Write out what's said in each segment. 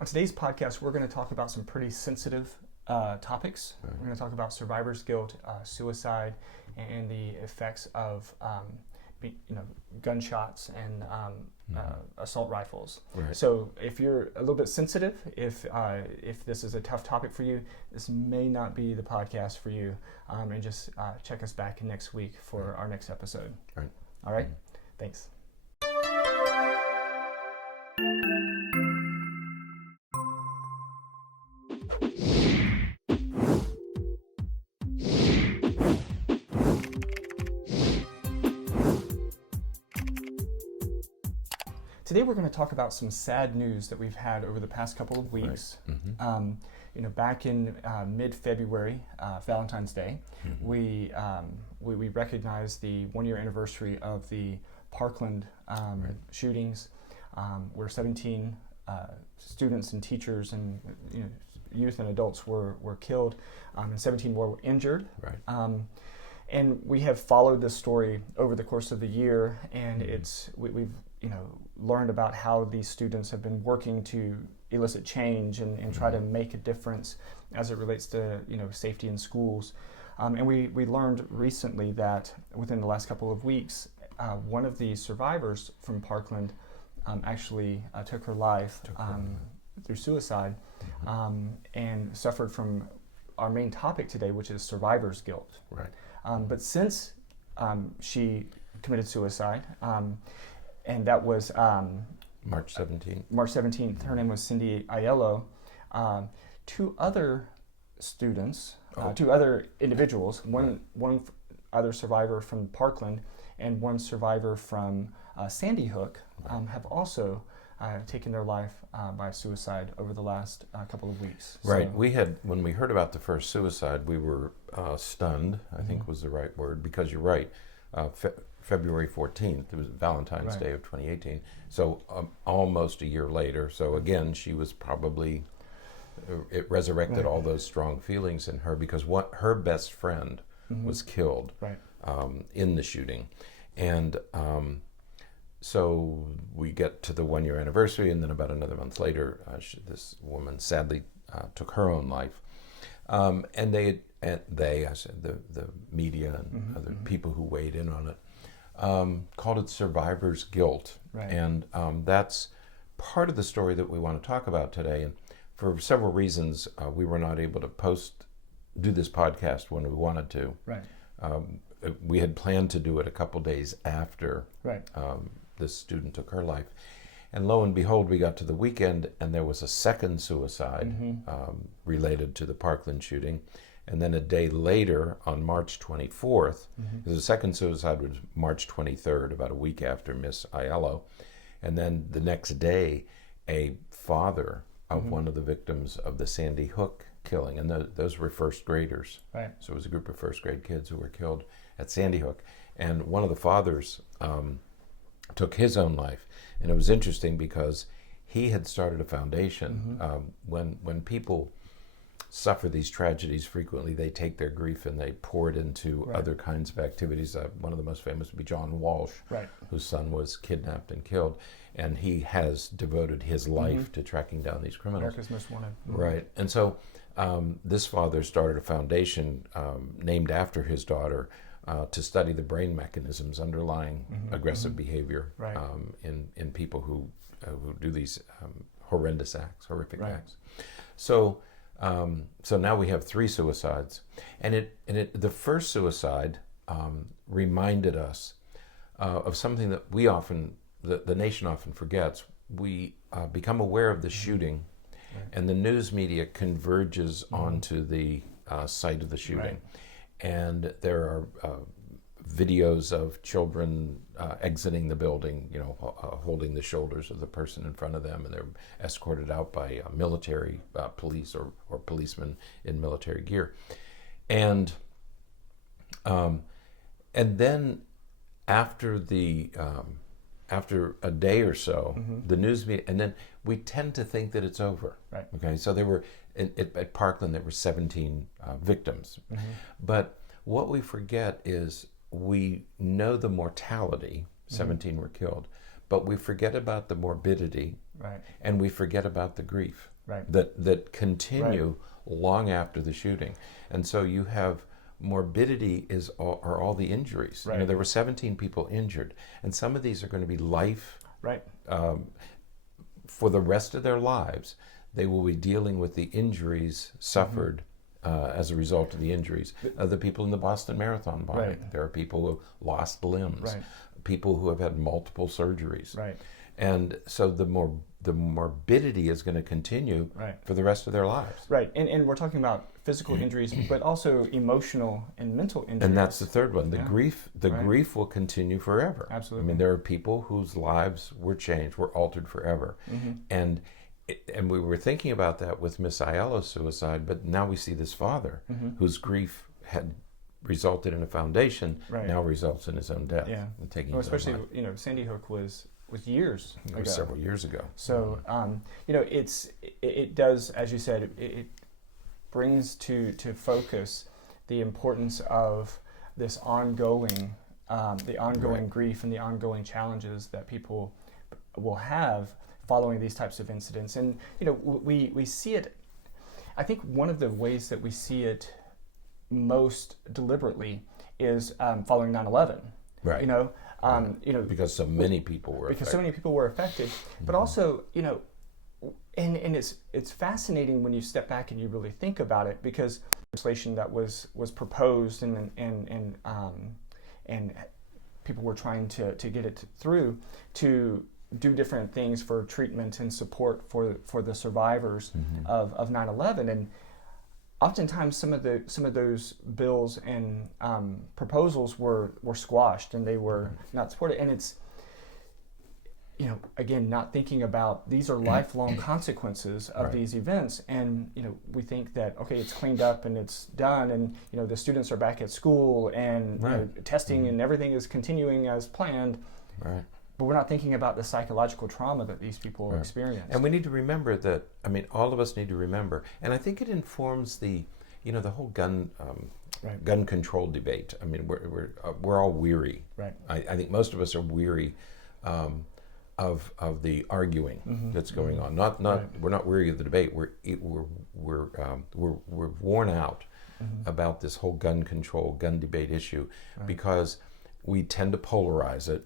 On today's podcast, we're going to talk about some pretty sensitive topics. Right. We're going to talk about survivor's guilt, suicide, and the effects of gunshots and assault rifles. Right. So if you're a little bit sensitive, if this is a tough topic for you, this may not be the podcast for you. And just check us back next week for our next episode. Right. All right? Thanks. Today we're going to talk about some sad news that we've had over the past couple of weeks. Right. Mm-hmm. Back in mid-February, Valentine's Day, we recognized the one-year anniversary of the Parkland shootings, where 17 students and teachers and youth and adults were killed, and 17 more were injured. Right. And we have followed this story over the course of the year, and we've learned about how these students have been working to elicit change and try to make a difference as it relates to safety in schools. And we learned recently that within the last couple of weeks, one of the survivors from Parkland actually took her life through suicide, and suffered from our main topic today, which is survivor's guilt. Right. But since she committed suicide, and that was March 17th. March 17th. Her name was Cindy Aiello. Two other students, two other individuals, one other survivor from Parkland and one survivor from Sandy Hook, have also taken their life by suicide over the last couple of weeks. Right. When we heard about the first suicide, we were stunned, I think was the right word, because you're right. February 14th, it was Valentine's Day of 2018, so almost a year later. So again, she was probably, it resurrected all those strong feelings in her, because her best friend was killed in the shooting. And so we get to the one-year anniversary, and then about another month later, this woman sadly took her own life. And I said the media and other people who weighed in on it, called it survivor's guilt. Right. And that's part of the story that we want to talk about today. And for several reasons, we were not able to do this podcast when we wanted to. Right. We had planned to do it a couple days after this student took her life. And lo and behold, we got to the weekend and there was a second suicide related to the Parkland shooting. And then a day later, on March 24th, the second suicide was March 23rd, about a week after Miss Aiello. And then the next day, a father of one of the victims of the Sandy Hook killing, and those were first graders. Right. So it was a group of first grade kids who were killed at Sandy Hook. And one of the fathers took his own life. And it was interesting because he had started a foundation. When people suffer these tragedies, frequently they take their grief and they pour it into other kinds of activities. One of the most famous would be John Walsh, whose son was kidnapped and killed, and he has devoted his life to tracking down these criminals. America's Most Wanted. Right. And so this father started a foundation named after his daughter to study the brain mechanisms underlying aggressive behavior in people who do these horrendous acts, horrific acts. So now we have 3 suicides, and the first suicide reminded us of something that the nation often forgets. We become aware of the shooting, and the news media converges onto the site of the shooting, and there are videos of children exiting the building, holding the shoulders of the person in front of them, and they're escorted out by military police or policemen in military gear. And then after a day or so, the news media, and then we tend to think that it's over. Right. Okay, so there were at Parkland there were 17 victims, but what we forget is we know the mortality, 17 were killed, but we forget about the morbidity Right. And we forget about the grief Right. that continue long after the shooting. And so you have morbidity are all the injuries. Right. There were 17 people injured, and some of these are going to be life. Right. For the rest of their lives, they will be dealing with the injuries suffered as a result of the injuries. The people in the Boston Marathon bombing. Right. There are people who lost limbs. Right. People who have had multiple surgeries. Right. And so the morbidity is going to continue for the rest of their lives. Right. And we're talking about physical injuries, but also emotional and mental injuries. And that's the third one. The grief will continue forever. Absolutely. I mean, there are people whose lives were changed, were altered forever. And we were thinking about that with Miss Ayala's suicide, but now we see this father whose grief had resulted in a foundation, now results in his own death. Yeah. And taking well, his own especially, life. Sandy Hook was years ago. It was several years ago. So, it does, as you said, it brings to focus the importance of this ongoing, grief and the ongoing challenges that people will have following these types of incidents. And, we see it, I think one of the ways that we see it most deliberately is following 9/11. Right. Because so many people were affected. But also, and it's fascinating when you step back and you really think about it, because legislation that was proposed and people were trying to get it through to do different things for treatment and support for the survivors of 9/11. And oftentimes some of those bills and proposals were squashed, and they were not supported. And it's, again, not thinking about these are lifelong consequences of these events. And we think that, okay, it's cleaned up and it's done, and the students are back at school, and testing and everything is continuing as planned. Right. But we're not thinking about the psychological trauma that these people experience. And we need to remember that, all of us need to remember, and I think it informs the whole gun control debate. We're all weary. Right. I think most of us are weary of the arguing that's going on. We're not weary of the debate. We're worn out about this whole gun control, gun debate issue, because we tend to polarize it,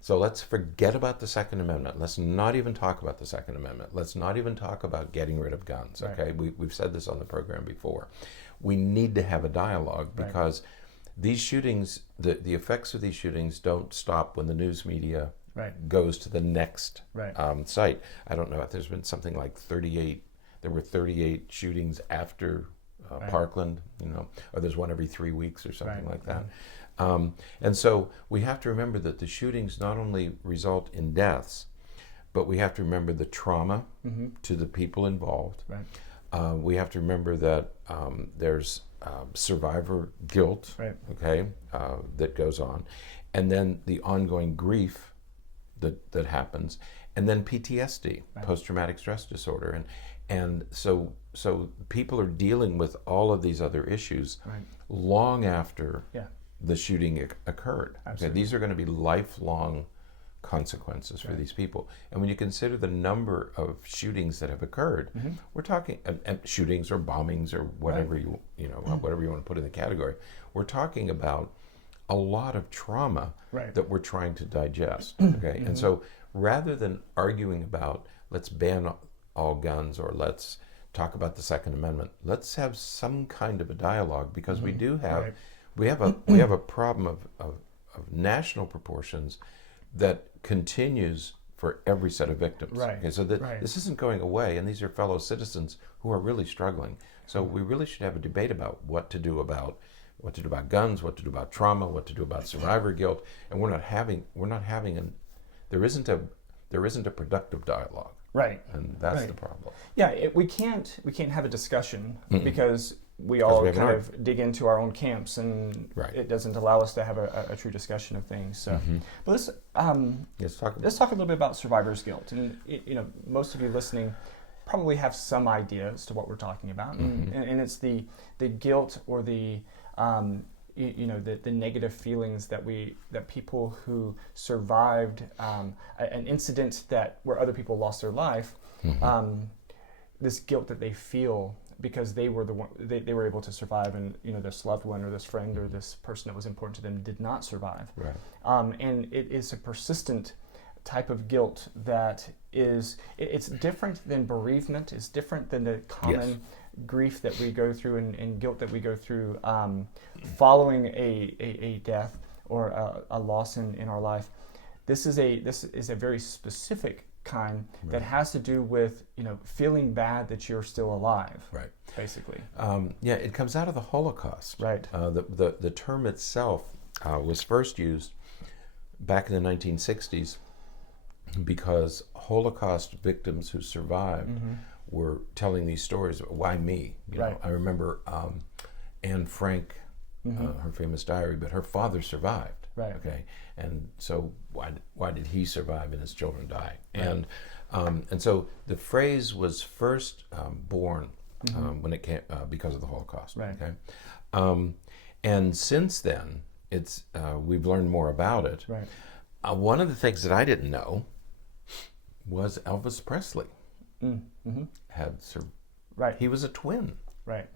So let's forget about the Second Amendment. Let's not even talk about the Second Amendment. Let's not even talk about getting rid of guns, okay? We've said this on the program before. We need to have a dialogue, because these shootings, the effects of these shootings don't stop when the news media goes to the next site. I don't know if there's been something like 38, there were 38 shootings after Parkland, or there's one every 3 weeks or something like that. And so we have to remember that the shootings not only result in deaths, but we have to remember the trauma to the people involved. We have to remember that there's survivor guilt, that goes on, and then the ongoing grief that happens, and then PTSD, post-traumatic stress disorder, and so people are dealing with all of these other issues long after the shooting occurred. Okay, these are going to be lifelong consequences for these people. And when you consider the number of shootings that have occurred, we're talking shootings or bombings or whatever whatever you want to put in the category. We're talking about a lot of trauma that we're trying to digest. Okay, and so rather than arguing about let's ban all guns or let's talk about the Second Amendment, let's have some kind of a dialogue, because we do have. We have a problem of national proportions that continues for every set of victims. Okay, so this isn't going away, and these are fellow citizens who are really struggling. So we really should have a debate about what to do about guns, what to do about trauma, what to do about survivor guilt, and there isn't a productive dialogue. Right. And that's the problem. Yeah, we can't have a discussion because we all kind of dig into our own camps, and it doesn't allow us to have a true discussion of things. So, but let's talk a little bit about survivor's guilt. And most of you listening probably have some idea as to what we're talking about, and it's the guilt or the the negative feelings that people who survived an incident where other people lost their life, this guilt that they feel because they were they were able to survive, and this loved one or this friend or this person that was important to them did not survive. Right. And it is a persistent type of guilt that it's different than bereavement. It's different than the common grief that we go through and guilt that we go through following a death or a loss in our life. This is a very specific kind that has to do with feeling bad that you're still alive. Right. Basically. It comes out of the Holocaust. Right. The term itself was first used back in the 1960s because Holocaust victims who survived were telling these stories. Why me? You know, I remember Anne Frank, her famous diary, but her father survived. Right. Okay. And so why did he survive and his children die? Right. And so the phrase was first born when it came because of the Holocaust. Right. Okay. And since then, we've learned more about it. Right. One of the things that I didn't know was Elvis Presley had Right. He was a twin. Right.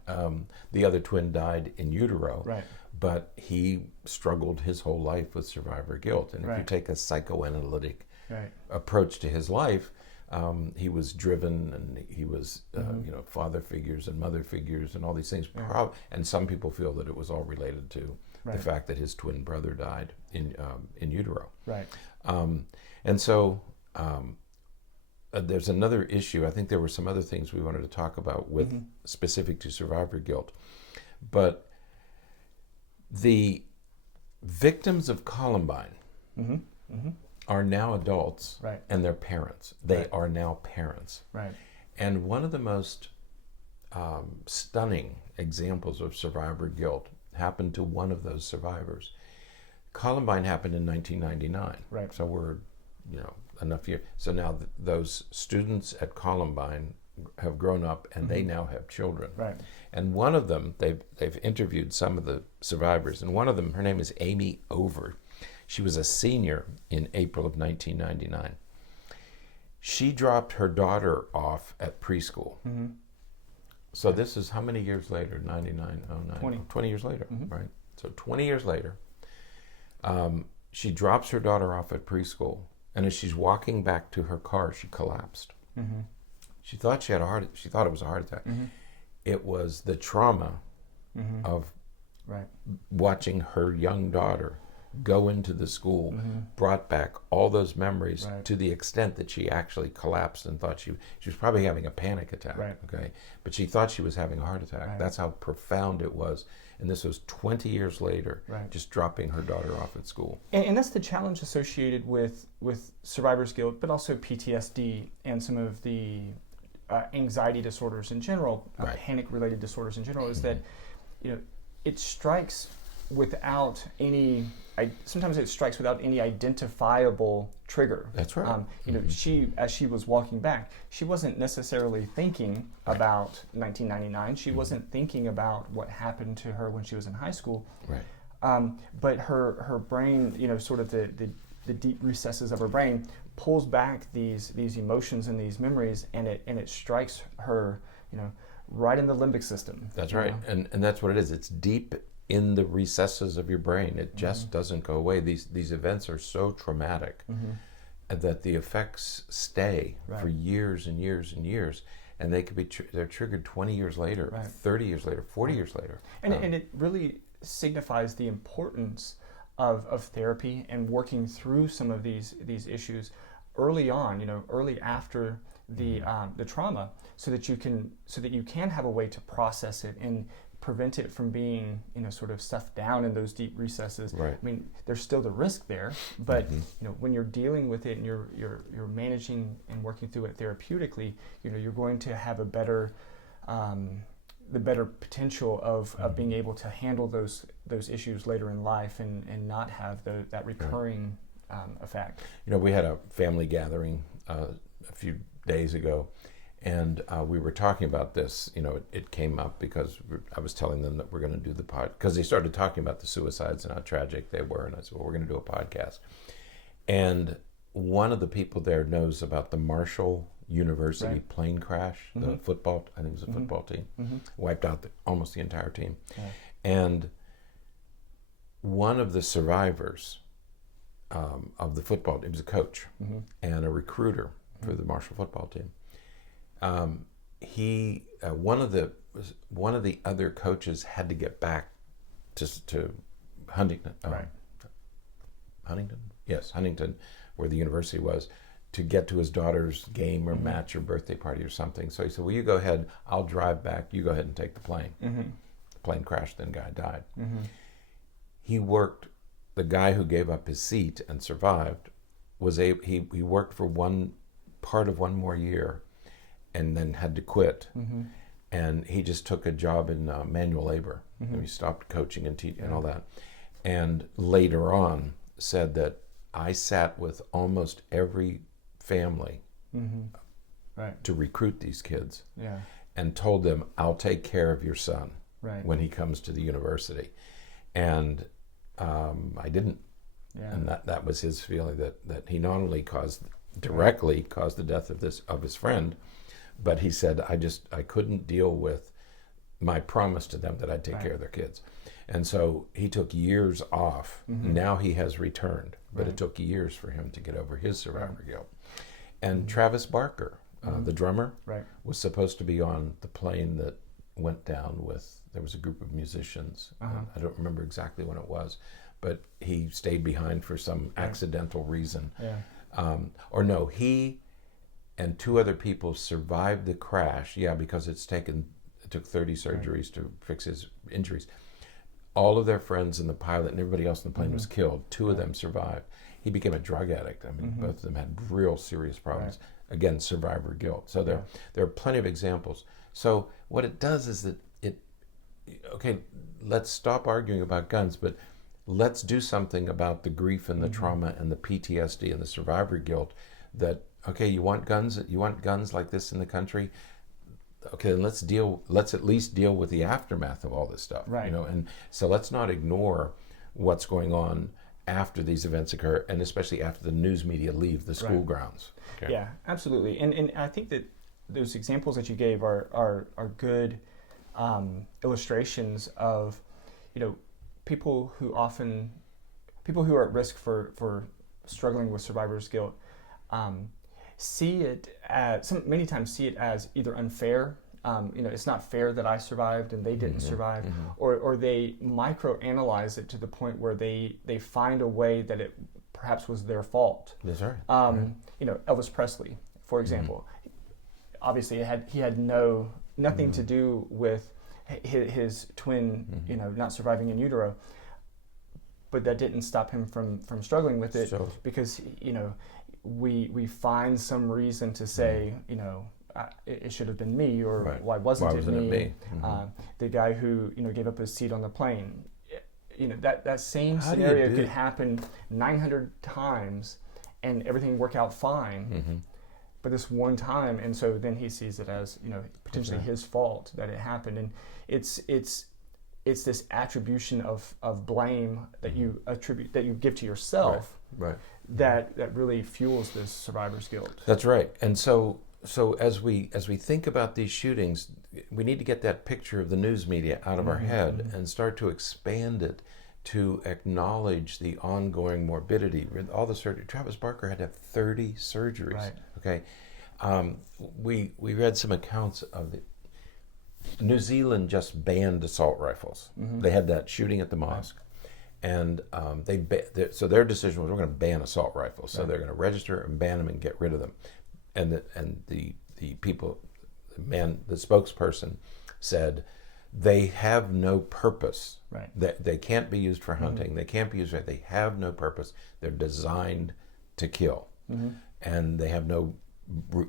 The other twin died in utero. Right. But he struggled his whole life with survivor guilt. And if you take a psychoanalytic approach to his life, he was driven, and he was, father figures and mother figures and all these things. And some people feel that it was all related to the fact that his twin brother died in utero. Right. And so there's another issue. I think there were some other things we wanted to talk about with specific to survivor guilt, but the victims of Columbine are now adults, and they're parents. They are now parents. Right. And one of the most stunning examples of survivor guilt happened to one of those survivors. Columbine happened in 1999. Right. So we're, enough years. So now those students at Columbine have grown up, and they now have children. Right. And one of them, they've interviewed some of the survivors, and one of them, her name is Amy Over. She was a senior in April of 1999. She dropped her daughter off at preschool. So this is how many years later? 99, 09, 20 years later, right? So 20 years later, she drops her daughter off at preschool, and as she's walking back to her car, she collapsed. She thought she thought it was a heart attack. It was the trauma of watching her young daughter go into the school, brought back all those memories to the extent that she actually collapsed and thought she was probably having a panic attack. Okay, but she thought she was having a heart attack. That's how profound it was. And this was 20 years later, just dropping her daughter off at school. And that's the challenge associated with survivor's guilt, but also PTSD and some of the anxiety disorders in general, panic-related disorders in general, is that it strikes without any. Sometimes it strikes without any identifiable trigger. That's right. As she was walking back, she wasn't necessarily thinking about 1999. She wasn't thinking about what happened to her when she was in high school. Right. But her brain, sort of the deep recesses of her brain, pulls back these emotions and these memories, and it strikes her, right in the limbic system. That's right. And that's what it is. It's deep in the recesses of your brain. It just doesn't go away. These events are so traumatic that the effects stay for years and years and years, and they could be they're triggered 20 years later, 30 years later, 40 years later. And it really signifies the importance of therapy and working through some of these issues early on, early after the trauma, so that you can have a way to process it and prevent it from being, sort of stuffed down in those deep recesses. Right. I mean, there's still the risk there, but when you're dealing with it and you're managing and working through it therapeutically, you're going to have a better the better potential of being able to handle those issues later in life and not have that recurring effect. We had a family gathering a few days ago, And we were talking about this, it came up because I was telling them that we're going to do the pod, because they started talking about the suicides and how tragic they were. And I said, well, we're going to do a podcast. And one of the people there knows about the Marshall University plane crash, the football, I think it was a football team, wiped out almost the entire team. Yeah. And one of the survivors of the football, it was a coach and a recruiter for the Marshall football team. One of the other coaches had to get back to Huntington. Huntington, where the university was, to get to his daughter's game or match or birthday party or something. So he said, well, you go ahead, I'll drive back, you go ahead and take the plane. The plane crashed, then guy died. The guy who gave up his seat and survived, he worked for one more year and then had to quit. And he just took a job in manual labor. And he stopped coaching and teaching and all that. And later on said that I sat with almost every family to recruit these kids and told them, I'll take care of your son when he comes to the university. And I didn't. And that was his feeling, that he not only directly caused the death of his friend, but he said, I couldn't deal with my promise to them that I'd take care of their kids. And so he took years off. Now he has returned, but it took years for him to get over his survivor guilt. And Travis Barker, the drummer, was supposed to be on the plane that went down there was a group of musicians. I don't remember exactly when it was, but he stayed behind for some accidental reason. He and two other people survived the crash, because it took 30 surgeries to fix his injuries. All of their friends and the pilot and everybody else in the plane was killed. Two of them survived. He became a drug addict. I mean, both of them had real serious problems. Again, survivor guilt. So there are plenty of examples. So what it does is that let's stop arguing about guns, but let's do something about the grief and the trauma and the PTSD and the survivor guilt. That, you want guns? You want guns like this in the country? Okay, then let's at least deal with the aftermath of all this stuff. And so let's not ignore what's going on after these events occur, and especially after the news media leave the school grounds. Okay. Yeah, absolutely. And I think that those examples that you gave are good illustrations of, people who are at risk for struggling with survivor's guilt. Many times see it as either unfair, it's not fair that I survived and they didn't survive, or they microanalyze it to the point where they find a way that it perhaps was their fault. That's right. Elvis Presley, for example, obviously he had nothing to do with his twin, not surviving in utero, but that didn't stop him from struggling with it, because we find some reason to say, it should have been me, or why wasn't it me? The guy who gave up his seat on the plane. That same scenario could happen 900 times, and everything work out fine. But this one time, and so then he sees it as potentially his fault that it happened, and it's this attribution of blame that you give to yourself. That really fuels this survivor's guilt. That's right. And so as we think about these shootings, we need to get that picture of the news media out of our head and start to expand it to acknowledge the ongoing morbidity. All the surgery. Travis Barker had to have 30 surgeries. Okay, we read some accounts of New Zealand just banned assault rifles. They had that shooting at the mosque. And so their decision was, we're going to ban assault rifles. So they're going to register and ban them and get rid of them. And the people, the spokesperson said, they have no purpose. They can't be used for hunting. They can't be used for. They have no purpose. They're designed to kill, and they have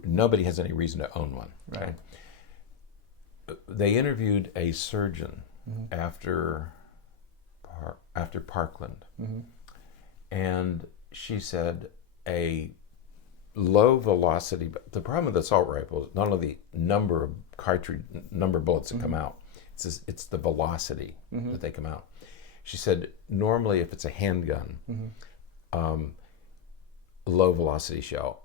nobody has any reason to own one. Okay? They interviewed a surgeon after Parkland, and she said a low velocity. But the problem with assault rifles is not only the number of bullets that come out, it's the velocity that they come out. She said normally if it's a handgun, low velocity shell,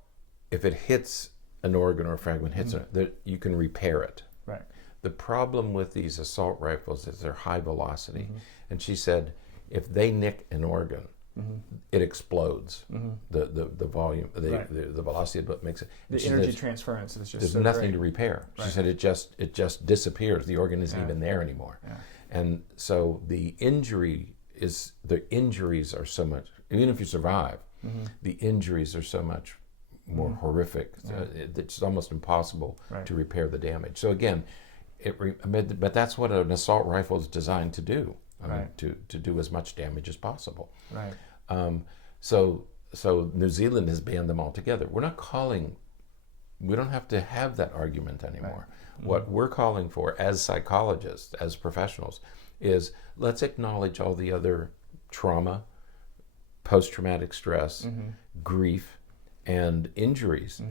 if it hits an organ or a fragment hits it, you can repair it. Right. The problem with these assault rifles is they're high velocity, and she said if they nick an organ, it explodes. The volume, the velocity of what makes it. The energy transference is just there's so nothing great to repair. She Right. said it just disappears. The organ isn't even there anymore. Yeah. And so the injuries are so much. Even if you survive, the injuries are so much more horrific. It's almost impossible to repair the damage. So again, but that's what an assault rifle is designed to do. I mean, to do as much damage as possible. Right. So New Zealand has banned them altogether. We don't have to have that argument anymore. Right. What we're calling for as psychologists, as professionals, is let's acknowledge all the other trauma, post-traumatic stress, grief, and injuries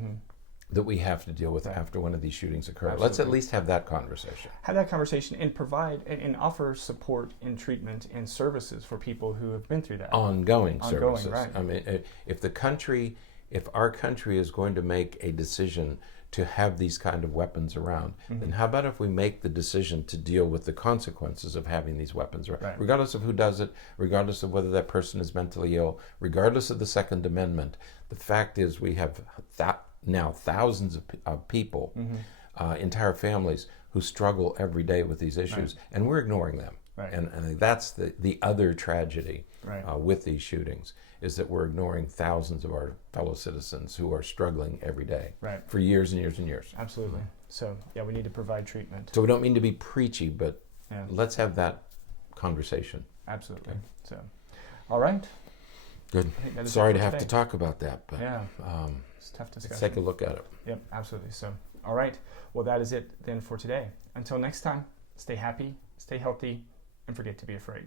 that we have to deal with after one of these shootings occur. Absolutely. Let's at least have that conversation. Have that conversation and provide and offer support and treatment and services for people who have been through that. Ongoing services. Right. I mean, if our country is going to make a decision to have these kind of weapons around, then how about if we make the decision to deal with the consequences of having these weapons around, regardless of who does it, regardless of whether that person is mentally ill, regardless of the Second Amendment. The fact is we have now thousands of people, entire families, who struggle every day with these issues, and we're ignoring them. Right. And that's the other tragedy with these shootings, is that we're ignoring thousands of our fellow citizens who are struggling every day for years and years and years. Absolutely. So, we need to provide treatment. So we don't mean to be preachy, but let's have that conversation. Absolutely. Okay. So, all right. Good. Sorry to have to talk about that, but it's a tough discussion. Let's take a look at it. Yep, absolutely. So, all right. Well, that is it then for today. Until next time, stay happy, stay healthy, and forget to be afraid.